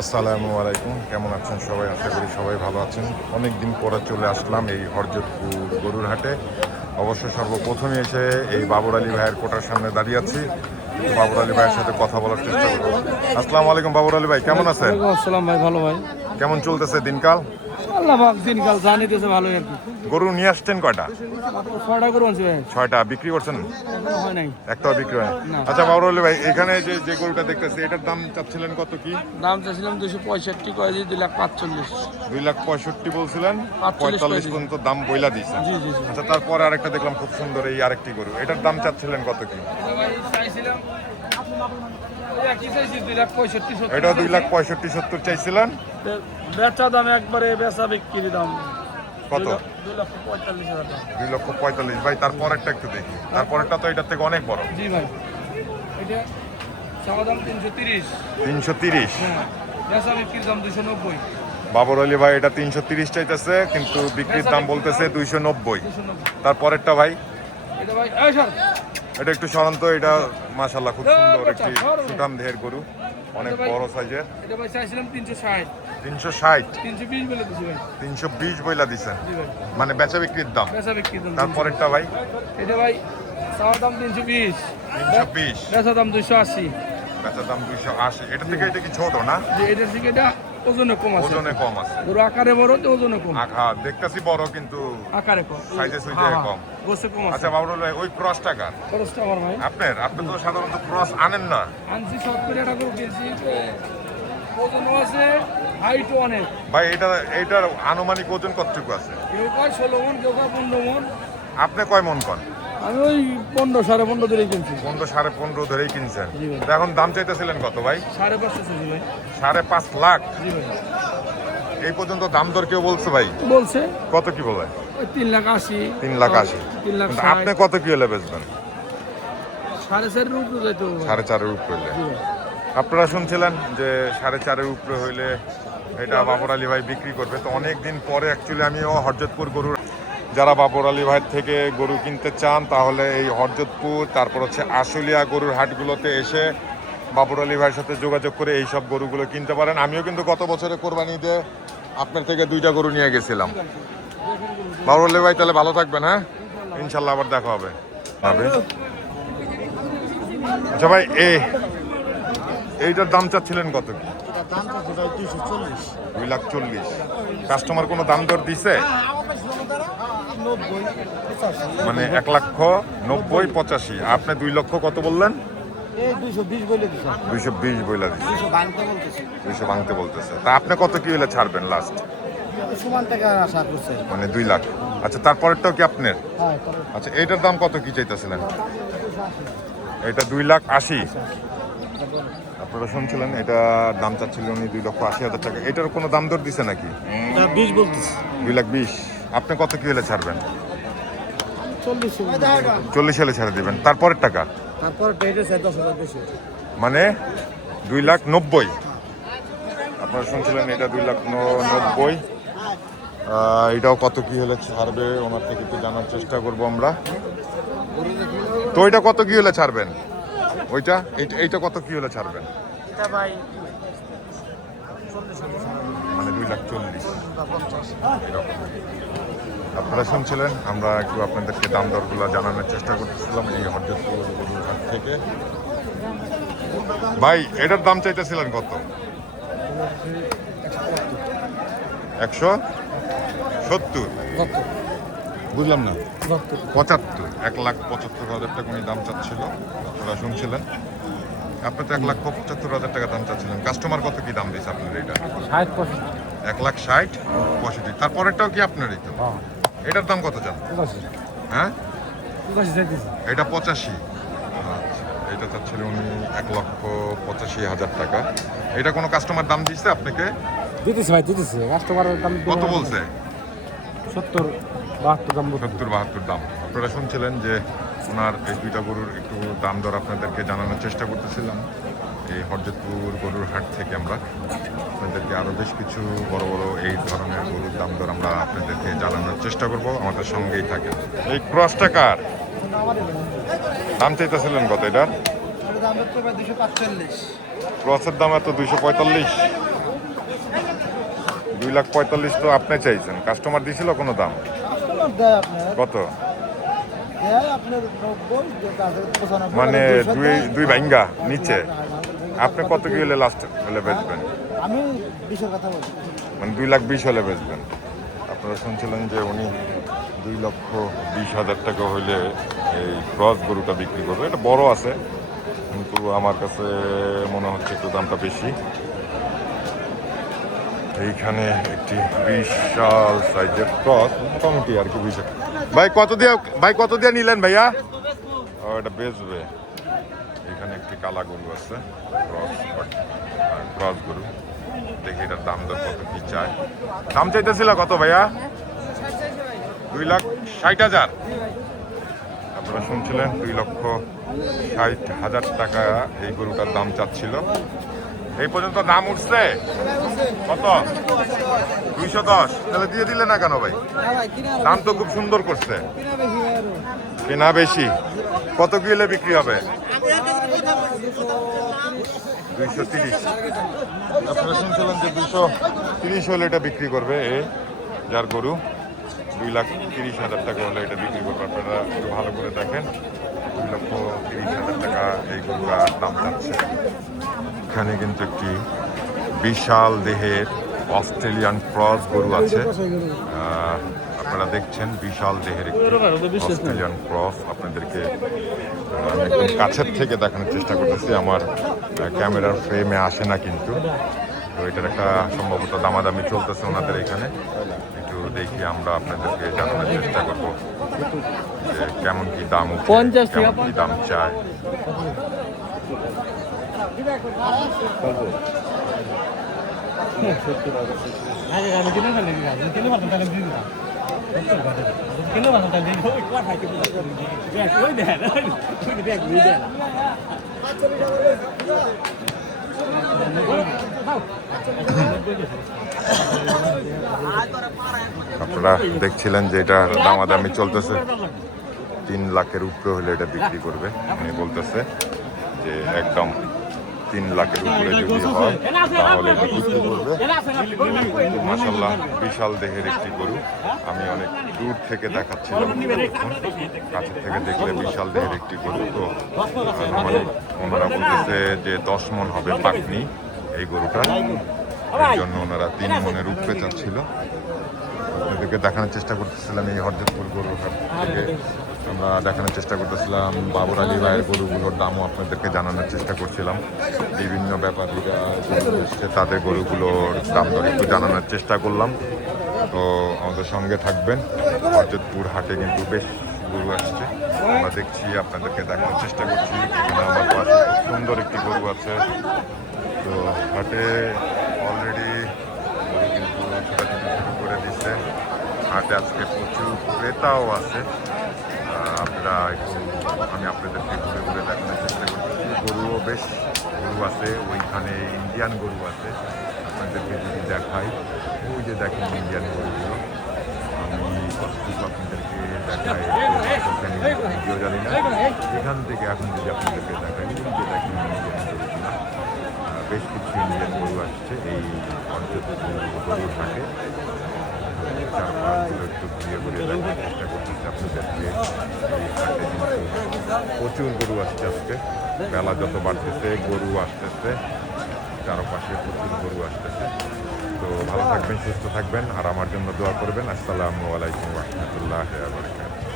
আসসালামু আলাইকুম, কেমন আছেন সবাই? আশা করি সবাই ভালো আছেন। অনেক দিন পরে চলে আসলাম এই হরজতপুর গরুর হাটে। অবশ্য সর্বপ্রথমে এসে এই বাবর আলী ভাইয়ের কোটার সামনে দাঁড়িয়ে আছি। বাবর আলী ভাইয়ের সাথে কথা বলার চেষ্টা করব। আসসালামু আলাইকুম বাবর আলী ভাই, কেমন আছেন? আসসালাম ভাই, ভালো ভাই। কেমন চলতেছে দিনকাল? আল্লাহ পাক দিনকাল জানিতেছে ভালোই আর কি। গরু নিয়ে আসছেন কয়টা? 6টা করে আনছি ভাই, 6টা। বিক্রি করছেন? এখনো হয় নাই। একটাও বিক্রি হয়? না। আচ্ছা বাবর আলী ভাই, এখানে যে গরুটা দেখতেছি এটার দাম চাচ্ছিলেন কত কি? দাম চাইছিলাম 265, কয় দিয়ে 2,45,000। 2,65,000 বলছিলেন, 45 45 পর্যন্ত দাম বইলা দিয়েছেন। জি জি জি। আচ্ছা, তারপরে আরেকটা দেখলাম খুব সুন্দর, এই আরেকটি গরু, এটার দাম চাচ্ছিলেন কত কি? চাইছিলাম একই চাইছি 2,65,000। এটা 2,65,000 চাইছিলেন। বেচা দাম একবারে বেচা বিক্রি দাম কত? 2,45,000 টাকা। 2,45,000। ভাই তারপরেরটা একটু দেখি, তারপরেরটা তো এটার থেকে অনেক বড়। জি ভাই, এটা চাওয়া দাম 330। 330? হ্যাঁ, বেচা বিক্রির দাম 290। বাবর আলী ভাই এটা 330 চাইতেছে, কিন্তু বিক্রির দাম বলতেছে 290। 290। তারপরেরটা ভাই, এটা ভাই এই স্যার, এটা একটু সরান্ত। এটা মাশাআল্লাহ খুব সুন্দর একটি সুঠাম দেহের গরু, অনেক বড় সাইজের। এটা ভাই চাইছিলাম 360। 360? 320 বলে দিছি ভাই। 320 বইলা দিছেন, জি ভাই, মানে বেচা বিক্রির দাম। বেচা বিক্রির দাম। তারপরেরটা ভাই, এটা ভাই চাওয়া দাম 320, 320, বেচা দাম 280। বেচার দাম 280। এটা থেকে এটা কি ছোট না? যে এটার থেকে এটা ওজনে কম আছে। ওজনে কম আছে। গরু আকারে বড় তো ওজনে কম। আঘা দেখতেছি বড়, কিন্তু আকারে কম, সাইজে সুইজে কম। গোছে কম আছে। আচ্ছা বাবুল ভাই, ওই ক্রস টাকার খরচটা আমার ভাই আপনি তো সাধারণত ক্রস আনেন না। আনছি 70 টাকা করে কিনছি। ওজনও আছে, হাইটও অনেক। ভাই এটার আনুমানিক ওজন কতটুকু আছে? কেউ কয় 16 মন, কেউ কয় 15 মন। আপনি কয় মন কন? আমি ওই 15, 15.5 ধরে কিনছি। 15, 15.5 ধরেই কিনছেন। জি ভাই। তো এখন দাম চাইতেছিলেন কত ভাই? 5.5 চাইছি ভাই। 5.5 লাখ? জি ভাই। এই পর্যন্ত দাম দর কেউ বলছে ভাই? বলছে কত কি বলে? ওই 3,80,000। 3,80,000। 3,60,000। আপনি কত কি হলে বেচবেন? 4.5 উপরে যাইতে হবে। 4.5 উপরে হইলে? জি ভাই। আপনারা শুনছিলেন যে 4.5 উপরে হইলে এটা বাবর আলী ভাই বিক্রি করবে। তো অনেক দিন পরে অ্যাকচুয়ালি আমিও হরজতপুর গরুর, যারা বাবর আলী ভাইয়ের থেকে গরু কিনতে চান তাহলে এই হরজতপুর, তারপর হচ্ছে আশুলিয়া গরুর হাটগুলোতে এসে বাবর আলী ভাইয়ের সাথে যোগাযোগ করে এই সব গরুগুলো কিনতে পারেন। আমিও কিন্তু গত বছরে কোরবানিতে আপনার থেকে 2টা গরু নিয়ে গেছিলাম। বাবর আলী ভাই তাহলে ভালো থাকবেন, হ্যাঁ ইনশাল্লাহ আবার দেখা হবে। আচ্ছা ভাই, এইটার দাম চাচ্ছিলেন কত কি? 2,40,000। কাস্টমার কোনো দাম দর দিছে? মানে 1,90,000, 85। আপনি 2 লক্ষ কত বললেন? 220 বলে দিছে। 220 বইলা দিচ্ছে। 200 ভাঙতে বলতেছে। তা আপনি কত কি হলে ছাড়বেন লাস্ট? সমান টাকা আশা করছে। মানে 2 লাখ। আচ্ছা, তারপরেরটাও কি আপনার? হ্যাঁ, আচ্ছা, এইটার দাম কত কি চাইতেছিলেন? এটা 2,80,000। আপনারা শুনছিলেন, এটা দাম চাচ্ছিলেন উনি 2,80,000 টাকা। এটার কোনো দাম দর দিছে নাকি? 20 বলতেছে। 2,20,000। আপনি কত কি হলে ছাড়বেন? 40 40 হলে ছেড়ে দিবেন। তারপরের টাকা তারপর পেটে 10,000 বেশি। মানে 2,90,000। আপনারা শুনছিলেন এটা 2,90,000। এটাও কত কি হলে ছাড়বে ওনার থেকে একটু জানার চেষ্টা করব আমরা। তো ওইটা কত কি হলে ছাড়বেন? ওইটা এইটা কত কি হলে ছাড়বেন? এটা ভাই মানে 2,40,000 এরকম। আপনারা শুনছিলেন, আমরা একটু আপনাদেরকে দাম দরগুলো জানানোর চেষ্টা করতেছিলাম এই হরজতপুর গরুর হাট থেকে। ভাই এটার দাম চাইতেছিলেন কত? 170? বুঝলাম না। 75? 1,75,000 টাকা উনি দাম চাচ্ছিল। আপনারা শুনছিলেন, আপনি তো 1,75,000 টাকা দাম চাচ্ছিলেন। কাস্টমার কত কি দাম দিয়েছে আপনার এটা? 1,60,000, 65। তারপরেরটাও কি আপনারই তো? এটার দাম কত চান? হ্যাঁ, এটা 85। আচ্ছা, এটা চাচ্ছিল উনি 1,85,000 টাকা। এটা কোনো কাস্টমার দাম দিচ্ছে আপনাকে? দিতেছে ভাই, দিতেছে। কাস্টমারের দাম কত বলছে? 70, 72 দাম। 70-72 দাম। আপনারা শুনছিলেন যে ওনার এই 2টা গরুর একটু দাম দর আপনাদেরকে জানানোর চেষ্টা করতেছিলাম এই হরজতপুর গরুর হাট থেকে। আমরা আপনাদেরকে আরও বেশ কিছু বড় বড় এই ধরনের গরুর দাম দর আমরা আপনাদেরকে জানানোর চেষ্টা করব। আমাদের সঙ্গেই থাকে। এই ক্রস টাকার দাম চাইতেছিলেন কত? এটার দাম হচ্ছে ভাই 245। ক্রসের দাম এত 245? 2,45,000 তো আপনি চাইছেন, কাস্টমার দিছিল কোনো দাম? কাস্টমার দেয় আপনার কত? দেয় আপনার 90 95 মানে 200 দেয়। দুই ভাইঙ্গা নিচে। হ্যাঁ, আপনি কত কি হলে লাস্ট হলে বেচবেন? আমি 20 কথা বলছি। মানে 2,20,000 হলে বেচবেন। আপনারা শুনছিলেন যে উনি 2,20,000 টাকা হইলে এই ক্রস গরুটা বিক্রি করবে। এটা বড় আছে, কিন্তু আমার কাছে মনে হচ্ছে একটু দামটা বেশি। এইখানে একটি বিশাল সাইজের ক্রস, মোটামুটি আর কি বিশাল। ভাই কত দিয়ে নিলেন ভাইয়া? ও, এটা বেচবে। এখানে একটি কালা গরু আছে, ক্রস গরু। দেখি এটার দাম দর কত কি চায়। দাম চাইতেছিল কত ভাইয়া? 2,60,000। আপনারা শুনছিলেন 2,60,000 টাকা এই গরুটার দাম চাচ্ছিল। এই পর্যন্ত দাম উঠছে কত? 210। তাহলে দিয়ে দিলে না কেন ভাই? দাম তো খুব সুন্দর করছে। কেনা বেশি। কত কিলো বিক্রি হবে? 230। আপনারা শুনছিলেন যে 230 হলে এটা বিক্রি করবে যার গরু। 2,30,000 টাকা হলে এটা বিক্রি করবে। আপনারা একটু ভালো করে দেখেন, 2,30,000 টাকা এই গরুটার দাম চাচ্ছে। এখানে কিন্তু একটি বিশাল দেহের অস্ট্রেলিয়ান ক্রস গরু আছে। আপনারা দেখছেন বিশাল দেহের একটি অস্ট্রেলিয়ান ক্রস। আপনাদেরকে আমি একদম কাছের থেকে দেখানোর চেষ্টা করতেছি। আমার ক্যামেরার ফ্রেমে আসে না কিন্তু। তো এটার একটা সম্ভবত দামাদামি চলতেছে ওনাদের এখানে। একটু দেখি, আমরা আপনাদেরকে জানানোর চেষ্টা করব যে কেমন কি দাম উঠে, কেমন কি দাম চায়। আপনারা দেখছিলেন যে এটা দামাদামি চলতেছে। 3 লাখের উপরে হলে এটা বিক্রি করবে। উনি বলতেছে যে একদম 3 লাখের উপরে যদি হয় তাহলে এটা বিক্রি করবে। মাশাআল্লাহ, বিশাল দেহের একটি গরু। আমি অনেক দূর থেকে দেখাচ্ছিলাম, কাছে থেকে দেখলে বিশাল দেহের একটি গরু। তো মানে ওনারা বলতেছে যে 10 মণ হবে পাকনি এই গরুটা। এর জন্য ওনারা 3 মণের উপরে চাচ্ছিল। আপনাদেরকে দেখানোর চেষ্টা করতেছিলাম এই হরজতপুর গরুর হাট থেকে। আমরা দেখানোর চেষ্টা করতেছিলাম বাবর আলী ভাইয়ের গরুগুলোর দামও আপনাদেরকে জানানোর চেষ্টা করছিলাম। বিভিন্ন ব্যাপারীরা এসছে, তাদের গরুগুলোর দাম দর একটু জানানোর চেষ্টা করলাম। তো আমাদের সঙ্গে থাকবেন। হরজতপুর হাটে কিন্তু বেশ গরু আসছে, আমরা দেখছি, আপনাদেরকে দেখানোর চেষ্টা করছি। এখানে আমার পাশে খুব সুন্দর একটি গরু আছে। তো হাটে অলরেডি গরু কিন্তু ছোটাছুটি শুরু করে দিচ্ছে। হাটে আজকে প্রচুর ক্রেতাও আছে। আপনারা একটু, আমি আপনাদেরকে ঘুরে ঘুরে দেখানোর চেষ্টা করতেছি। গরুও বেশ গরু আছে, ওইখানে ইন্ডিয়ান গরু আছে। আপনাদেরকে যদি দেখাই, ওই যে দেখেন ইন্ডিয়ান গরুগুলো। আমি কতটুকু আপনাদেরকে দেখাই, ভিডিও জানি না। এখান থেকে এখন যদি আপনাদেরকে দেখাই, ওই যে দেখেন ইন্ডিয়ান গরুগুলো। বেশ কিছু ইন্ডিয়ান গরু আসছে এই গরুর হাটে। চারপাশগুলো একটু ঘুরিয়ে ঘুরিয়ে দেখার চেষ্টা করতেছি আপনাদেরকে। এই হাটে কিন্তু প্রচুর গরু আসছে আজকে। বেলা যত বাড়তেছে গরু আসতেছে, চারপাশে প্রচুর গরু আসতেছে। তো ভালো থাকবেন, সুস্থ থাকবেন, আর আমার জন্য দোয়া করবেন। আসসালামু আলাইকুম ওয়া রাহমাতুল্লাহি ওয়া বারাকাতুহু।